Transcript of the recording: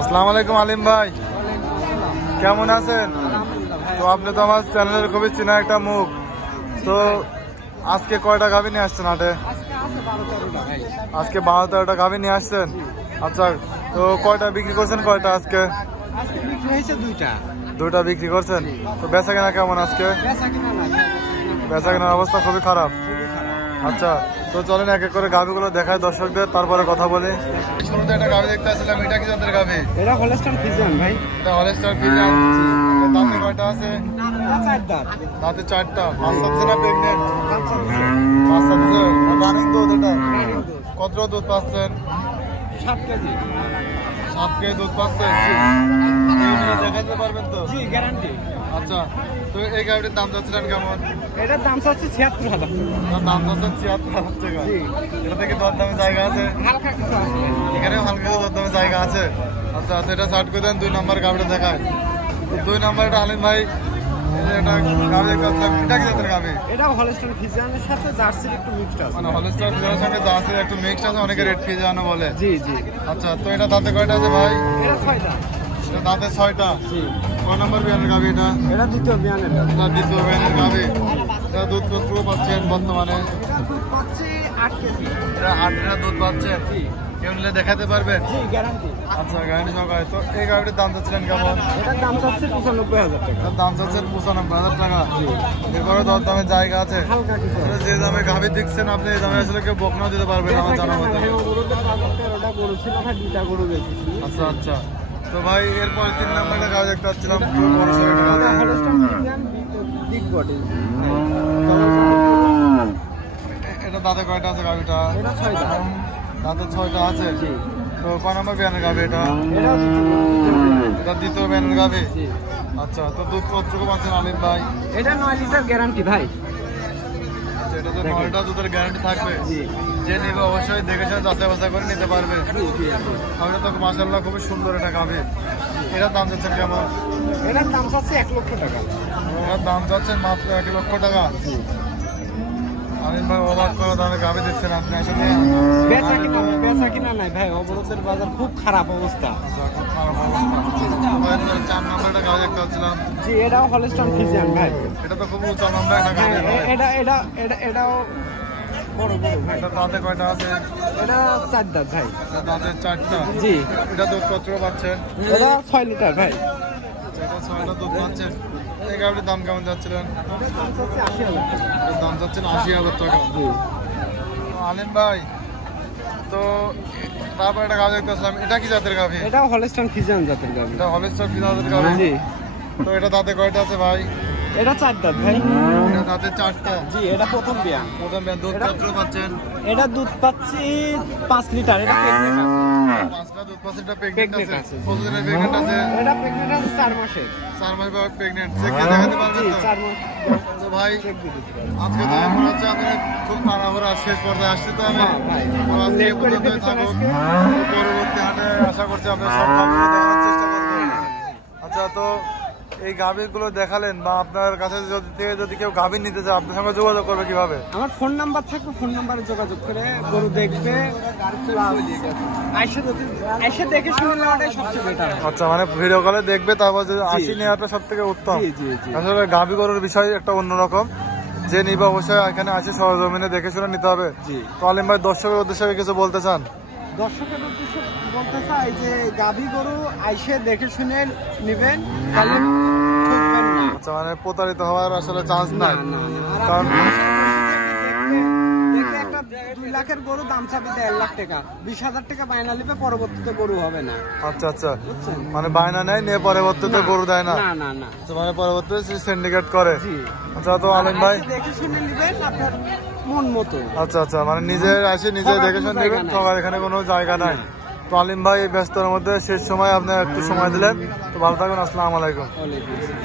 আসসালামু আলাইকুম আলিম ভাই। কেমন আছেন? তো আপনি তো আমার চ্যানেলের খুবই চেনা একটা মুখ। তো আজকে কয়টা গাভি নিয়ে আসছেন হাটে? আজকে বারো তেরোটা গাভি নিয়ে আসছেন। আচ্ছা তো কয়টা বিক্রি করছেন কয়টা আজকে? দুইটা। বিক্রি করছেন? তো বেচা কেনা কেমন আজকে? বেচা কেনার অবস্থা খুবই খারাপ। আচ্ছা তো চলেন এক এক করে গাভিগুলো দেখায় দর্শকদের তারপরে কথা বলি। শুরুতে একটা গাভি দেখতে আসছিলাম এটা কি জাতের গাভি এটা হলস্টার ফিজিয়ান ভাই। এটা হলেস্টার ফিজান দাঁতে কয়টা আছে? এটা চার দাঁত। দাঁতে চারটা। পাঁচ সাতছে না প্রেগনেন্ট পাঁচ সাতছে রানিং দুধ এটা? দুধ, দুধ পাচ্ছেন? সাত কেজি। সাত কেজি দুধ পাচ্ছেন? দেখাতে পারবেন তো? জি গ্যারান্টি আচ্ছা তো এই গাড়িটির দাম চাচ্ছিলেন কেমন? এটার দাম চাচ্ছে ছিয়াত্তর হাজার। দাম চাচ্ছেন ছিয়াত্তর হাজার টাকা। এটা থেকে দর দামে জায়গা আছে? হালকা কিছু আসবে এখানে হালকা দর দামে জায়গা আছে। আচ্ছা তো এটা ষাট করে দেন দুই নম্বর গাড়িটা দেখায়। দুই নম্বর এটা আলিম ভাই এটা গাড়ি দেখতে এটা কি জাতের গাড়ি? এটাও হলস্টার ফিজিয়ানের সাথে জার্সির একটু মিক্সড আছে। মানে হলস্টার একটু মিক্সড আছে অনেকে রেড ফিজানো বলে। জি জি। আচ্ছা তো এটা দাঁতে কয়টা আছে ভাই? এটা ছয় এটা দাঁতে ছয়টা। জি। কয় নম্বর বিয়ানের গাভি এটা? এটা দ্বিতীয় বিয়ানের। দ্বিতীয় বিয়ানের গাভি এটা দুধ প্রচুর পাচ্ছেন বর্তমানে? এটা দুধ পাচ্ছে আট কেজি। এটা আট লিটার দুধ পাচ্ছেন কেউ নিলে দেখাতে পারবেন গ্যারান্টি আচ্ছা সহকারে। তো এই গাড়িটির দাম চাচ্ছিলেন কেমন? এটার দাম চাচ্ছে পঁচানব্বই হাজার টাকা। দাম চাচ্ছেন পঁচানব্বই হাজার টাকা। এরপরে দর দামের জায়গা আছে। যে দামে গাভি দিচ্ছেন আপনি এই দামে আসলে কেউ বকনাও দিতে পারবেন আমার জানা মতো। আচ্ছা আচ্ছা। তো ভাই এরপর তিন নম্বরটা দেখতে পাচ্ছিলাম। একটু এ- এটা দাঁতে কয়টা আছে গাভিটা এটা দাঁতে ছয়টা আছে? তো কয় নম্বর বিয়ানের এটা? এটা এটা দ্বিতীয় বিয়ানের আচ্ছা তো দুধ কতটুকু পাচ্ছেন আলিম ভাই? এটা নয় লিটার গ্যারান্টি ভাই। আচ্ছা এটাতে নয়টা দুধের গ্যারান্টি থাকবে। জি। যে নেবে অবশ্যই দেখে শুনে যাচাই বাছাই করে নিতে পারবে। তাহলে তো মাসাল্লাহ খুবই সুন্দর এটা গাভি। এটার দাম চাচ্ছেন কেমন? এটার দাম চাচ্ছে এক লক্ষ টাকা। এটার দাম চাচ্ছেন মাত্র এক লক্ষ টাকা। জি আলিম ভাই অবাক করা দামে দিচ্ছেন আপনি আসলে বেচা কিনা বেচা কিনা নাই ভাই অবরোধের বাজার খুব খারাপ অবস্থা। খুব খারাপ অবস্থা চার নম্বরটা গাভি দেখতে পাচ্ছিলাম জি এটাও হলস্টন ফিজিয়ান ভাই। এটা তো খুব উঁচা লম্বা একটা হ্যাঁ এটা এটা এটা এটাও বড় বড় ভাই। এটা দাঁতে কয়টা আছে? এটা চার দাঁত ভাই। এটা দাঁতে চারটা? জি। এটা দুধ কত পাচ্ছেন এটা ছয় লিটার ভাই। আচ্ছা, এটা ছয়টা দুধ এই গাভির দাম কেমন যাচ্ছিলেন? দাম আশি হাজার টাকা। আলিম ভাই তো তারপর একটা গাভি এটা কি জাতের গাভি এটাও হলস্টন ফিজিয়ান জাতের গাভি এটা জাতের গাভি জি। তো এটা দাঁতে কয়টা আছে ভাই? এটা চার দাঁত ভাই এটা চারটা। জি এটা প্রথম বিয়া প্রথম দুধ এটা- কত পাচ্ছেন। এটা দুধ পাচ্ছি পাঁচ লিটার এটা প্রেগনেন্ট আছে। পাঁচটা দুধ পাচ্ছে এটা প্রেগনেন্ট আছে। কতদিনের প্রেগনেন্ট আছে। এটা প্রেগনেন্ট আছে চার মাসের চার মাস পর প্রেগনেন্ট সে কে দেখাতে পারবেন জি তো? চার মাস। তো ভাই চেক। আজকে তো মনে হচ্ছে আমি খুব তাড়াহুড়া শেষ পর্যায়ে আসছি তো আমি। হ্যাঁ, ভাই। আজকে Late করে পর্যন্তই ফেলেছেন থাকুক। আজকে। তো পরবর্তী হাটে আশা করছি আপনার সব চেষ্টা করব। আচ্ছা তো এই গাভীরগুলো দেখালেন বা আপনার কাছে যদি থেকে যদি কেউ গাভীর নিতে চায় আপনার সঙ্গে যোগাযোগ করবে কীভাবে? আমার ফোন নাম্বার থাকবে ফোন নাম্বারে যোগাযোগ করে গরু দেখবে এসে দেখে শুনে নেওয়াটাই সবচেয়ে বেটার আচ্ছা মানে ভিডিও কলে দেখবে তারপর যদি আসি নেওয়াটা সব থেকে উত্তম আসলে গাভী গরুর বিষয় একটা অন্যরকম। যে নিবে অবশ্যই এখানে আসে সরজমিনে দেখে শুনে নিতে হবে। তো আলিম ভাই দর্শকের উদ্দেশ্যে কিছু বলতে চান? দর্শকের উদ্দেশ্যে বলতে চাই যে গাভী গরু আইসে দেখে শুনে নেবেন। আচ্ছা মানে প্রতারিত হওয়ার আসলে চান্স নাই। কারণ- আপনি দেখলে- দেখলে একটা দুই লাখের গরু দাম চাবি দেড় লাখ টাকা। বিশ হাজার টাকা বায়না নিবে পরবর্তীতে গরু হবে না। আচ্ছা আচ্ছা। মানে বায়না নেয় নিয়ে পরবর্তীতে গরু দেয় না? না না না। আচ্ছা, মানে পরবর্তীতে সিন্ডিকেট করে। আচ্ছা তো আলিম ভাই দেখে শুনে নেবেন আপনার মন মতো। আচ্ছা আচ্ছা মানে নিজে আসে নিজে ঠকার দেখে শুনে নেবেন নাই। এখানে কোনো জায়গা নাই। তো আলিম ভাই এই ব্যস্ততার মধ্যে শেষ সময় আপনার একটু সময় দিলেন। তো ভালো থাকুন আসসালামু আলাইকুম। আসসালাম।